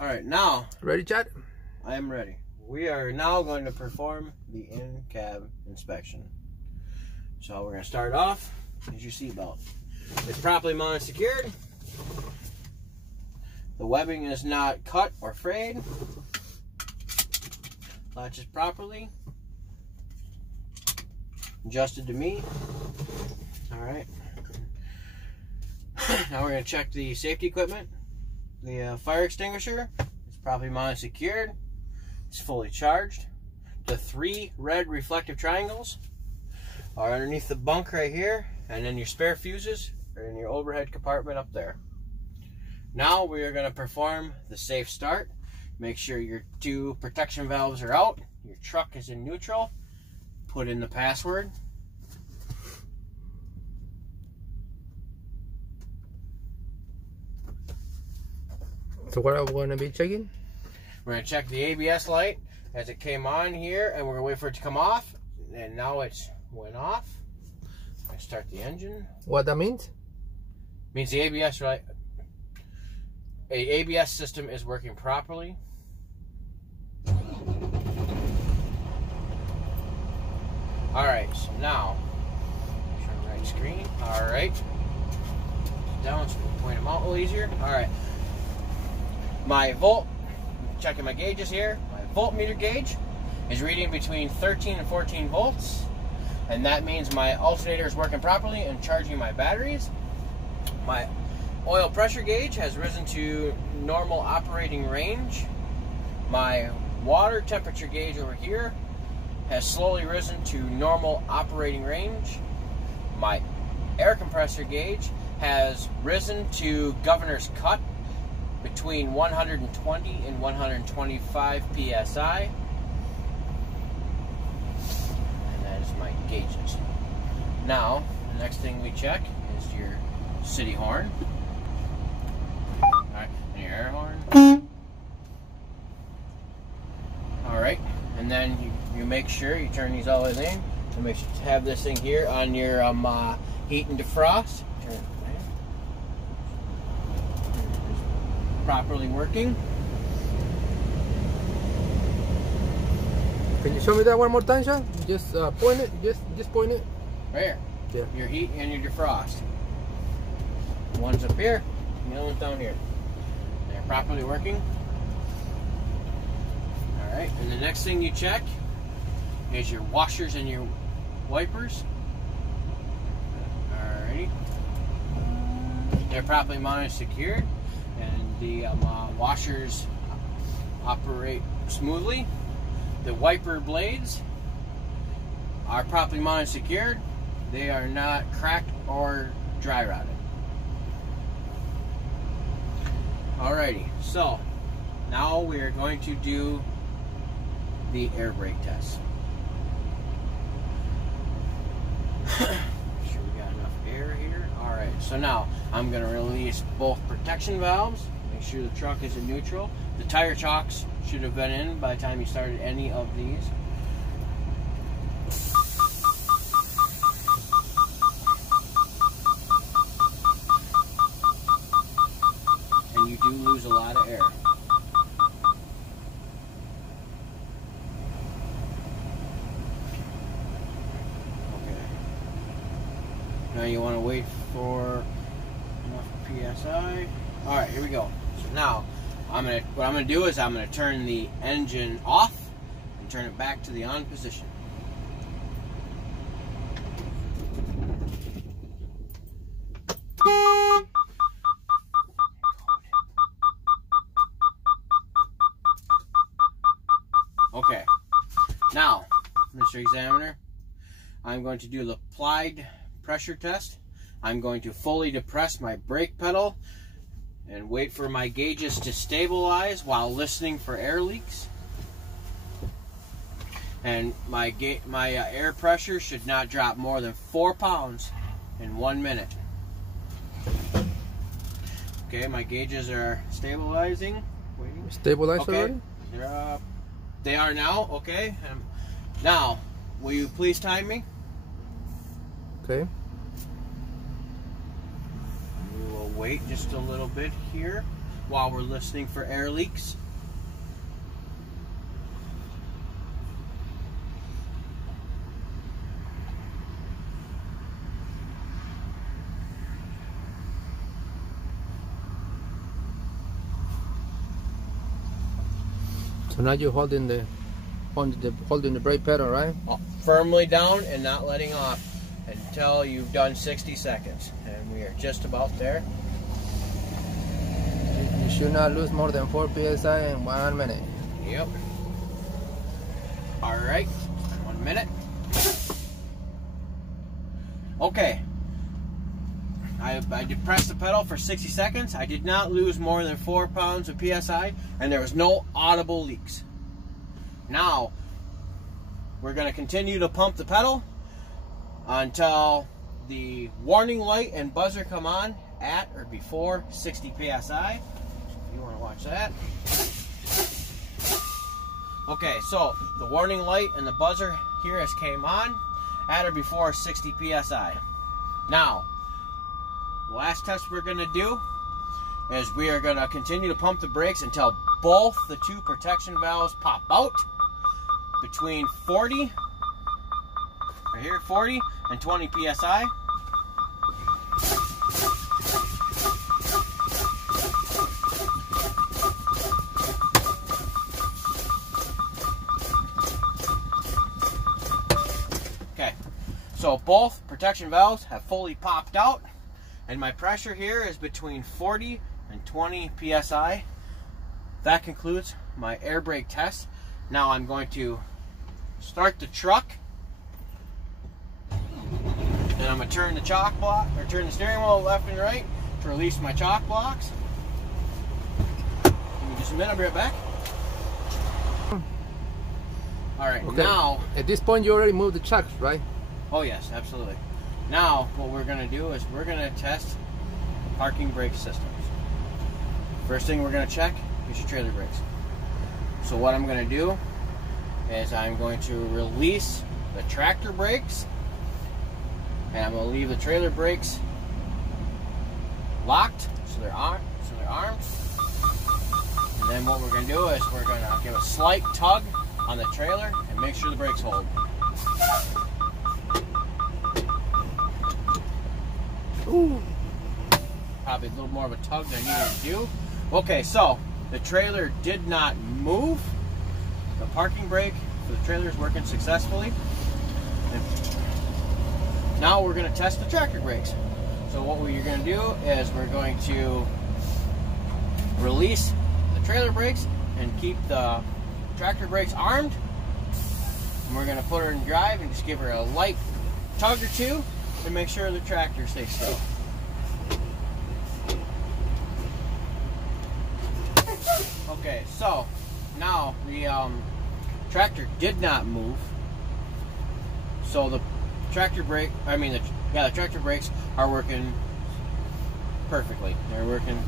All right, now. Ready, Chad? I am ready. We are now going to perform the in-cab inspection. So we're going to start off. Here's your seatbelt. It's properly mounted and secured. The webbing is not cut or frayed. Latches properly. Adjusted to me. All right. Now we're going to check the safety equipment. The fire extinguisher is properly mounted and secured. It's fully charged. The 3 red reflective triangles are underneath the bunk right here, and then your spare fuses are in your overhead compartment up there. Now we are going to perform the safe start. Make sure your 2 protection valves are out. Your truck is in neutral. Put in the password. So what are we going to be checking? We're going to check the ABS light as it came on here, and we're going to wait for it to come off. And now it's went off. I'm going to start the engine. What that means? Means the ABS ABS system is working properly. Alright, so now turn the right screen. Alright. Down so we can point them out a little easier. Alright. My volt, checking my gauges here. My voltmeter gauge is reading between 13 and 14 volts. And that means my alternator is working properly and charging my batteries. My oil pressure gauge has risen to normal operating range. My water temperature gauge over here has slowly risen to normal operating range. My air compressor gauge has risen to governor's cut between 120 and 125 psi. And that is my gauges. Now, the next thing we check is your city horn. Alright, and your air horn. Alright, and then you make sure you turn these all the way in. So make sure to have this thing here on your heat and defrost. Turn it properly working. Can you show me that one more time, Sean? Just point it. Just point it. Right here. Yeah. Your heat and your defrost. One's up here, and the other one's down here. They're properly working. Alright, and the next thing you check is your washers and your wipers. Alrighty. They're properly mounted and secured, and the washers operate smoothly. The wiper blades are properly mounted and secured. They are not cracked or dry rotted. Alrighty, so now we are going to do the air brake test. Make sure we got enough air here. Alright, so now I'm going to release both protection valves. Make sure the truck is in neutral. The tire chocks should have been in by the time you started any of these. And you do lose a lot of air. Now you want to wait for enough PSI. Alright, here we go. So now, what I'm gonna do is I'm gonna turn the engine off and turn it back to the on position. Okay. Now, Mr. Examiner, I'm going to do the applied pressure test. I'm going to fully depress my brake pedal and wait for my gauges to stabilize while listening for air leaks. And my air pressure should not drop more than 4 pounds in 1 minute. Okay, my gauges are stabilizing. Waiting. Stabilized okay. already? They are now. Okay. Now, will you please time me? Okay. We will wait just a little bit here. while we're listening for air leaks. So now you're holding the brake pedal, right? Firmly down and not letting off until you've done 60 seconds. And we are just about there. You should not lose more than 4 psi in 1 minute. Yep. All right, 1 minute. Okay. I depressed the pedal for 60 seconds. I did not lose more than 4 pounds of PSI, and there was no audible leaks. Now, we're going to continue to pump the pedal until the warning light and buzzer come on at or before 60 PSI. If you want to watch that. Okay, so the warning light and the buzzer here has came on at or before 60 PSI. Now, the last test we're going to do is we are going to continue to pump the brakes until both the 2 protection valves pop out between 40, right here, 40 and 20 PSI. Okay, so both protection valves have fully popped out. And my pressure here is between 40 and 20 PSI. That concludes my air brake test. Now I'm going to start the truck. And I'm going to turn the chock block, or turn the steering wheel left and right to release my chock blocks. Give me just a minute, I'll be right back. Alright, okay. Now... At this point you already moved the chocks, right? Oh yes, absolutely. Now, what we're going to do is we're going to test parking brake systems. First thing we're going to check is your trailer brakes. So what I'm going to do is I'm going to release the tractor brakes, and I'm going to leave the trailer brakes locked, so they're armed. And then what we're going to do is we're going to give a slight tug on the trailer and make sure the brakes hold. Ooh. Probably a little more of a tug than I needed to do. Okay, so the trailer did not move. The parking brake for the trailer is working successfully. And now we're going to test the tractor brakes. So what we're going to do is we're going to release the trailer brakes and keep the tractor brakes armed. And we're going to put her in drive and just give her a light tug or two to make sure the tractor stays still. Okay, so now the tractor did not move, so the tractor brake, the tractor brakes are working perfectly. They're working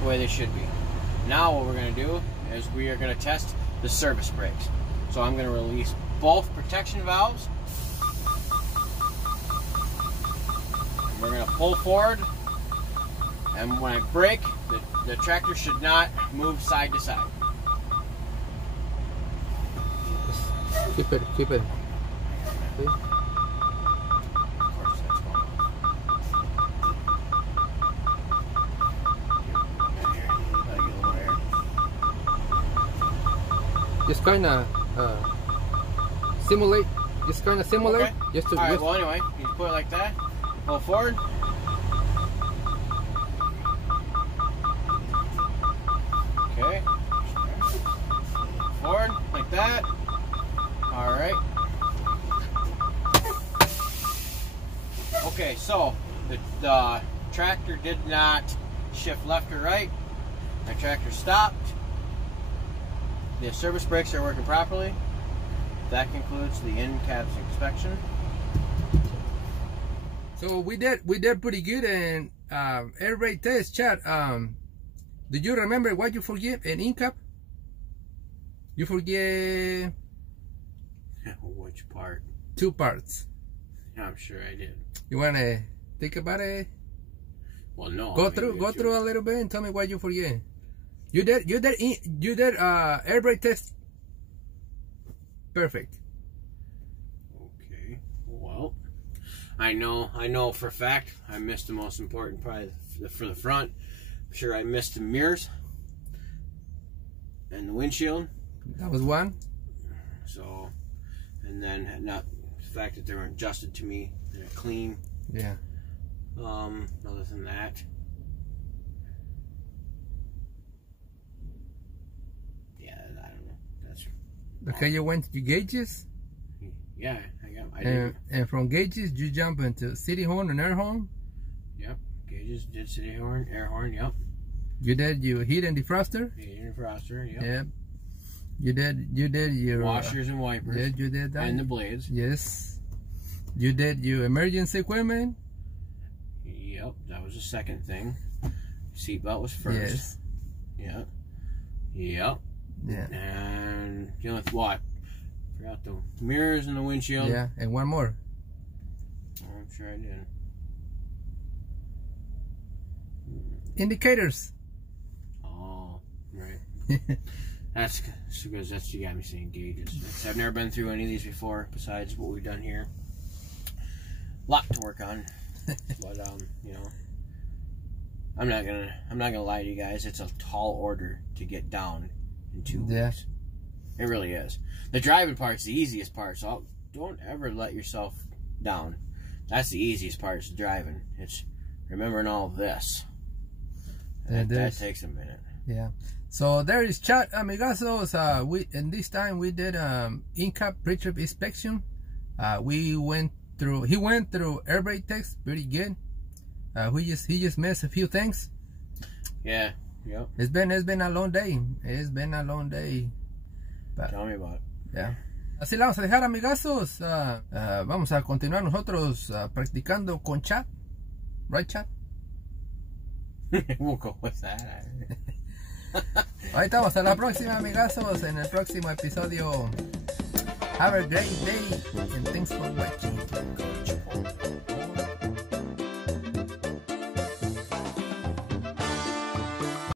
the way they should be. Now what we're going to do is we are going to test the service brakes. So I'm going to release both protection valves. We're going to pull forward, and when I brake, the tractor should not move side to side. Keep it. See? Of course, that's going on. Just kind of simulate. Okay. Just to. Alright, well anyway, you put it like that. Pull forward. Okay. Forward, like that. Alright. Okay, so the tractor did not shift left or right. My tractor stopped. The service brakes are working properly. That concludes the in-cab inspection. So we did pretty good in air brake test, Chad. Do you remember what you forget in in-cab? You forget which part? 2 parts. I'm sure I did. You wanna think about it? Well, no. Go through a little bit and tell me what you forget. You did air brake test. Perfect. Okay. Well, I know for a fact I missed the most important part for the front. I'm sure I missed the mirrors and the windshield. That was one. So, and then not the fact that they weren't adjusted to me. They're clean. Yeah. Other than that, yeah, I don't know. That's okay. You went to gauges. Yeah, I did. And from gauges, you jump into city horn and air horn. Yep, gauges did city horn, air horn. Yep. You did your heat and defroster. Heat and defroster. Yep. Yep. You did your washers and wipers. Yeah, you did that. And the blades. Yes. You did your emergency equipment. Yep, that was the second thing. Seatbelt was first. Yes. Yep. Yep. Yeah. And dealing with what? Forgot the mirrors and the windshield. Yeah, and one more. Oh, I'm sure I did. Indicators. Oh, right. That's because you got me saying gauges. I've never been through any of these before, besides what we've done here. A lot to work on. But you know, I'm not gonna lie to you guys. It's a tall order to get down in 2 weeks. It really is. The driving part's the easiest part, so don't ever let yourself down. That's the easiest part, is driving. It's remembering all of this. That takes a minute. Yeah. So there is chat, amigazos. This time we did in-cab pre-trip inspection. He went through air brake test, pretty good. He just missed a few things. Yeah. Yep. It's been a long day. It's been a long day. But, tell me about it. Yeah. Así la vamos a dejar, amigazos. Vamos a continuar nosotros practicando con chat. Right, chat? We'll go with that. Ahí estamos. Hasta la próxima, amigazos. En el próximo episodio. Have a great day. And thanks for watching.